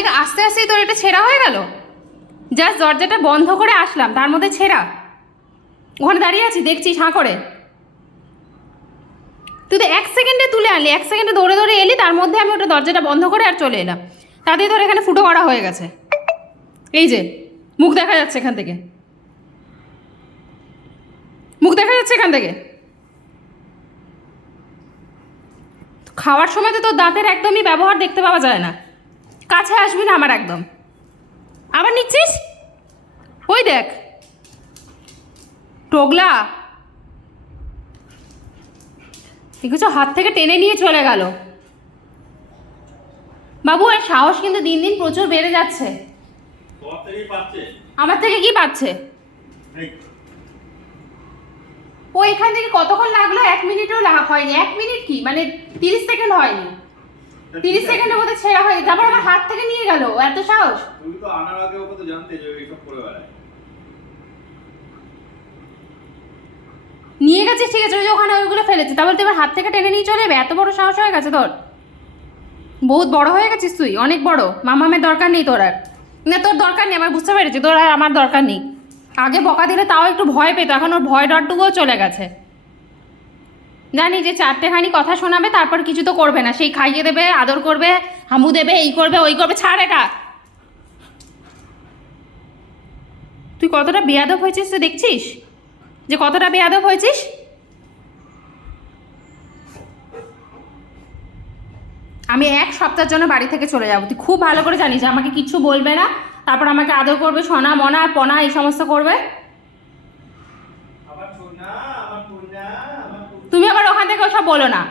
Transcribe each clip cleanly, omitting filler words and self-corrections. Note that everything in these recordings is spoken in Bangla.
থেকে আস্তে আস্তেই তোর এটা ছেঁড়া হয়ে গেল। জাস্ট দরজাটা বন্ধ করে আসলাম, তার মধ্যে ছেঁড়া। ওখানে দাঁড়িয়ে আছি, দেখছিস হাঁ করে। তুই তো 1 সেকেন্ডে তুলে আনলি, 1 সেকেন্ডে দৌড়ে দৌড়ে এলি, তার মধ্যে আমি ওটা দরজাটা বন্ধ করে আর চলে এলাম। তাতেই তোর এখানে ফুটো করা হয়ে গেছে। এই যে মুখ দেখা যাচ্ছে এখান থেকে, মুখ দেখা যাচ্ছে এখান থেকে। খাওয়ার সময় তো তোর দাঁতের একদমই ব্যবহার দেখতে পাওয়া যায় না। কাছে আসবি না আমার একদম। আবার নিচ্ছিস, ওই দেখ টোগলা, দেখেছো হাত থেকে টেনে নিয়ে চলে গেল। বাবু এর সাহস কিন্তু দিন দিন প্রচুর বেড়ে যাচ্ছে। আমার থেকে কি পাচ্ছে? ও এখান থেকে কতক্ষণ লাগলো? 1 মিনিটও হয়নি। 1 মিনিট কি মানে 30 সেকেন্ড হয়নি। 30 সেকেন্ডের মধ্যে ছেঁড়া হয়ে তারপর আমার হাত থেকে নিয়ে গেল। এত সাহস! তুমি তো আনার আগে ওকে তো জানতে যে এইসব করে বেড়ায়। নিয়ে গেছিস ঠিক আছে, ওই যে ওখানে ওইগুলো ফেলেছে, তারপর তুই এবার হাত থেকে টেনে নিয়ে চলে যাবে? এত বড় সাহস হয়ে গেছে তোর? বহুত বড় হয়ে গেছিস তুই, অনেক বড়। মামামের দরকার নেই তোর আর। না তোর দরকার নেই, আমার বুঝতে পেরেছি, তোর আর আমার দরকার নেই। আগে বকা দিলে তাও একটু ভয় পেতো, এখন ওর ভয় ডরটুকুও চলে গেছে। জানি যে 4টেখানি কথা শোনাবে, তারপর কিছু তো করবে না, সেই খাইয়ে দেবে, আদর করবে, হামু দেবে, এই করবে ওই করবে। ছাড় এটা। তুই কতটা বেয়াদব হয়েছিস তুই দেখছিস, যে কতটা বেয়াদব হয়েছিস। আমি 1 সপ্তাহের জন্য বাড়ি থেকে চলে যাবো। তুই খুব ভালো করে জানিস আমাকে কিচ্ছু বলবে না, তারপর আমাকে আদর করবে, সোনা মনা পনা এই সমস্ত করবে। তুমি আবার ওখান থেকে ওসব বলো না।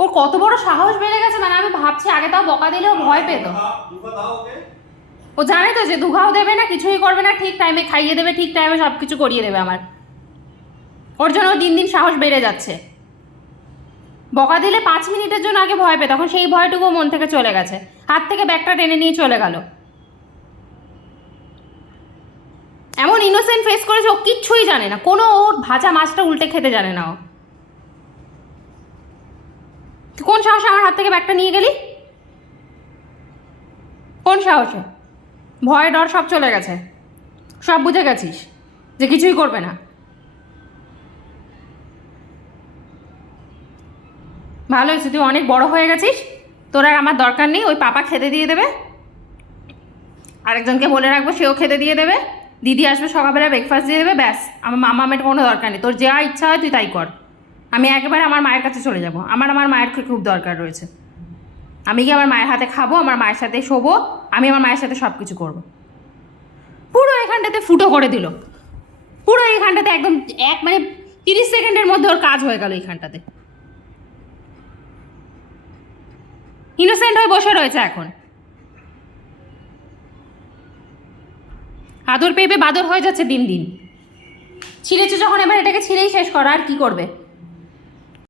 ওর কত বড় সাহস বেড়ে গেছে, মানে আমি ভাবছি আগে তাও বকা দিলেও ভয় পেত। ও জানে তো যে দুঘাও দেবে না, কিছুই করবে না, ঠিক টাইমে খাইয়ে দেবে, ঠিক টাইমে সব কিছু করিয়ে দেবে আমার। ওর জন্য দিন দিন সাহস বেড়ে যাচ্ছে। বকা দিলে 5 মিনিটের জন্য আগে ভয় পেত, তখন সেই ভয়টুকু মন থেকে চলে গেছে। হাত থেকে ব্যাগটা টেনে নিয়ে চলে গেল। এমন ইনোসেন্ট ফেস করেছে, ও কিচ্ছুই জানে না, কোনো ওর ভাজা মাছটা উল্টে খেতে জানে না ও। কোন সাহসে আমার হাত থেকে ব্যাগটা নিয়ে গেলি? কোন সাহসে? ভয় ডর সব চলে গেছে, সব বুঝে গেছিস যে কিছুই করবে না। ভালো হয়েছে, তুই অনেক বড় হয়ে গেছিস, তোর আর আমার দরকার নেই। ওই পাপা খেতে দিয়ে দেবে, আরেকজনকে বলে রাখবো সেও খেতে দিয়ে দেবে, দিদি আসবে সকালবেলা ব্রেকফাস্ট দিয়ে দেবে, ব্যাস। আমার মামামের কোনো দরকার নেই। তোর যা ইচ্ছা হয় তুই তাই কর। আমি একেবারে আমার মায়ের কাছে চলে যাব। আমার মায়ের খুব দরকার রয়েছে। আমি গিয়ে আমার মায়ের হাতে খাবো, আমার মায়ের সাথে শোবো, আমি আমার মায়ের সাথে সব কিছু করবো। পুরো এখানটাতে ফুটো করে দিল, পুরো এইখানটাতে একদম মানে 30 সেকেন্ডের মধ্যে ওর কাজ হয়ে গেল। এইখানটাতে ইনোসেন্ট হয়ে বসে রয়েছে এখন। আদর পেয়ে বাদর হয়ে যাচ্ছে দিন দিন। ছিঁড়েছে যখন, এবার এটাকে ছিঁড়েই শেষ করা, আর কি করবে?